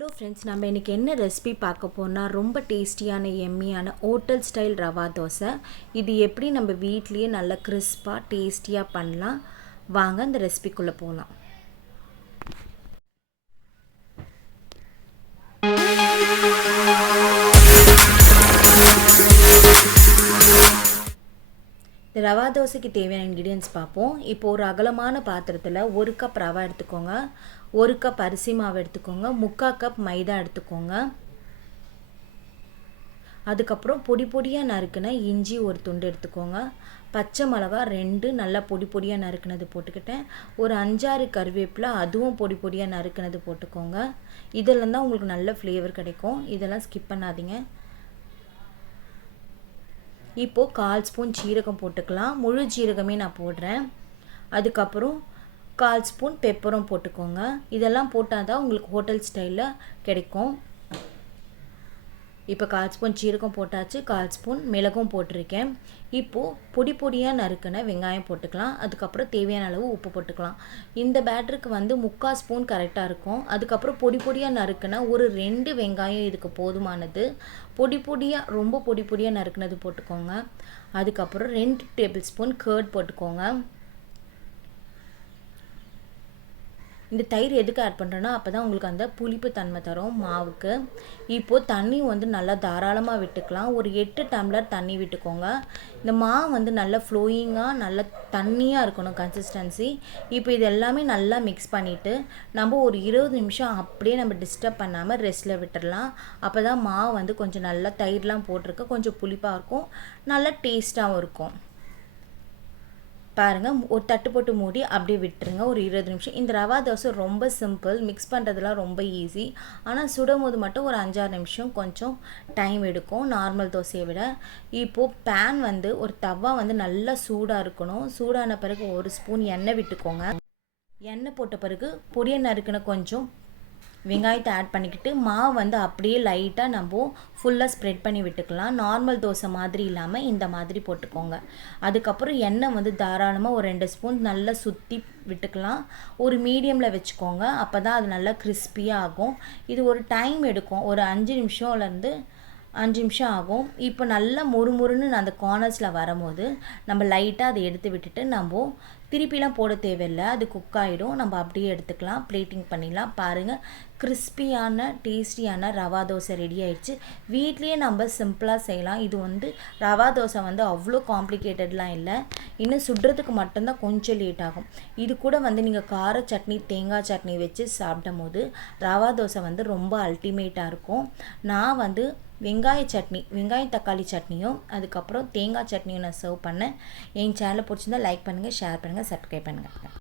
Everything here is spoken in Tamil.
ஹலோ ஃப்ரெண்ட்ஸ், நம்ம இன்றைக்கி என்ன ரெசிபி பார்க்க போனால் ரொம்ப டேஸ்டியான எம்மியான ஹோட்டல் ஸ்டைல் ரவா தோசை. இது எப்படி நம்ம வீட்லேயே நல்ல கிறிஸ்பாக டேஸ்டியாக பண்ணலாம். வாங்க இந்த ரெசிபிக்குள்ளே போகலாம். இந்த ரவா தோசைக்கு தேவையான இன்க்ரீடியன்ஸ் பார்ப்போம். இப்போது ஒரு அகலமான பாத்திரத்தில் 1 கப் ரவா எடுத்துக்கோங்க, 1 கப் அரிசி மாவு எடுத்துக்கோங்க, 3/4 கப் மைதா எடுத்துக்கோங்க. அதுக்கப்புறம் பொடி பொடியாக நறுக்கின இஞ்சி ஒரு துண்டு எடுத்துக்கோங்க, பச்சை மிளகா 2 நல்லா பொடி பொடியாக நறுக்கினது போட்டுக்கிட்டேன், ஒரு 5-6 கருவேப்பிலை அதுவும் பொடி பொடியாக நறுக்கினது போட்டுக்கோங்க. இதெல்லாம் தான் உங்களுக்கு நல்ல ஃப்ளேவர் கிடைக்கும், இதெல்லாம் ஸ்கிப் பண்ணாதீங்க. இப்போது 1/4 ஸ்பூன் ஜீரகம் போட்டுக்கலாம், முழு ஜீரகமே நான் போடுறேன். அதுக்கப்புறம் 1/4 ஸ்பூன் பெப்பரும் போட்டுக்கோங்க. இதெல்லாம் போட்டால் தான் உங்களுக்கு ஹோட்டல் ஸ்டைலில் கிடைக்கும். இப்போ 1/4 ஸ்பூன் ஜீரகம் போட்டாச்சு, 1/4 ஸ்பூன் மிளகும் போட்டிருக்கேன். இப்போது பொடி பொடியாக நறுக்கின வெங்காயம் போட்டுக்கலாம். அதுக்கப்புறம் தேவையான அளவு உப்பு போட்டுக்கலாம். இந்த பேட்டருக்கு 3/4 ஸ்பூன் கரெக்டாக இருக்கும். அதுக்கப்புறம் பொடி பொடியாக நறுக்கின ஒரு 2 வெங்காயம் இதுக்கு போதுமானது. ரொம்ப பொடி பொடியாக நறுக்கினது போட்டுக்கோங்க. அதுக்கப்புறம் 2 டேபிள் ஸ்பூன் கர்ட் போட்டுக்கோங்க. இந்த தயிர் எதுக்கு ஆட் பண்ணுறேன்னா அப்போ தான் உங்களுக்கு அந்த புளிப்பு தன்மை தரும் மாவுக்கு. இப்போது தண்ணி நல்லா தாராளமாக விட்டுக்கலாம். ஒரு 8 டம்ளர் தண்ணி விட்டுக்கோங்க. இந்த மாவு நல்லா ஃப்ளோயிங்காக நல்லா தண்ணியாக இருக்கணும் கன்சிஸ்டன்சி. இப்போ இது எல்லாமே நல்லா மிக்ஸ் பண்ணிவிட்டு நம்ம ஒரு 20 நிமிஷம் அப்படியே நம்ம டிஸ்டர்ப் பண்ணாமல் ரெஸ்ட்டில் விட்டுடலாம். அப்போ தான் மாவு கொஞ்சம் நல்லா தயிர்லாம் போட்டிருக்கு, கொஞ்சம் புளிப்பாக இருக்கும், நல்லா டேஸ்ட்டாகவும் இருக்கும். பாருங்கள், ஒரு தட்டு போட்டு மூடி அப்படியே விட்டுருங்க ஒரு 20 நிமிஷம். இந்த ரவா தோசை ரொம்ப சிம்பிள், மிக்ஸ் பண்ணுறதுலாம் ரொம்ப ஈஸி. ஆனால் சுடும் போது மட்டும் ஒரு 5-6 நிமிஷம் கொஞ்சம் டைம் எடுக்கும் நார்மல் தோசையை விட. இப்போது பேன் ஒரு தவா நல்லா சூடாக இருக்கணும். சூடான பிறகு 1 ஸ்பூன் எண்ணெய் விட்டுக்கோங்க. எண்ணெய் போட்ட பிறகு பொடியை நறுக்கின கொஞ்சம் வெங்காயத்தை ஆட் பண்ணிக்கிட்டு மாவு அப்படியே லைட்டாக நம்ம ஃபுல்லாக ஸ்ப்ரெட் பண்ணி விட்டுக்கலாம். நார்மல் தோசை மாதிரி இல்லாமல் இந்த மாதிரி போட்டுக்கோங்க. அதுக்கப்புறம் எண்ணெய் தாராளமாக ஒரு 2 ஸ்பூன் நல்லா சுற்றி விட்டுக்கலாம். ஒரு மீடியமில் வச்சுக்கோங்க, அப்போ தான் அது நல்லா கிறிஸ்பியாக ஆகும். இது ஒரு டைம் எடுக்கும், ஒரு 5 நிமிஷம் ஆகும். இப்போ நல்லா முறுமுறுன்னு அந்த கார்னர்ஸில் வரும்போது நம்ம லைட்டாக அதை எடுத்து விட்டுட்டு நம்ம திருப்பிலாம் போட தேவையில்லை, அது குக் ஆகிடும். நம்ம அப்படியே எடுத்துக்கலாம், பிளேட்டிங் பண்ணிடலாம். பாருங்கள், கிறிஸ்பியான டேஸ்டியான ரவா தோசை ரெடி ஆயிடுச்சு. வீட்லேயே நம்ம சிம்பிளாக செய்யலாம். இது ரவா தோசை அவ்வளோ காம்ப்ளிகேட்டட்லாம் இல்லை, இன்னும் சுடுறதுக்கு மட்டும்தான் கொஞ்சம் லேட் ஆகும். இது கூட நீங்கள் கார சட்னி தேங்காய் சட்னி வச்சு சாப்பிடும் போது ரவா தோசை ரொம்ப அல்டிமேட்டாக இருக்கும். நான் வெங்காய தக்காளி சட்னியும் அதுக்கப்புறம் தேங்காய் சட்னியும் நான் சர்வ் பண்ணேன். என் சேனலை பிடிச்சிருந்தா லைக் பண்ணுங்கள், ஷேர் பண்ணுங்கள், சப்ஸ்கிரைப் பண்ணுங்கள்.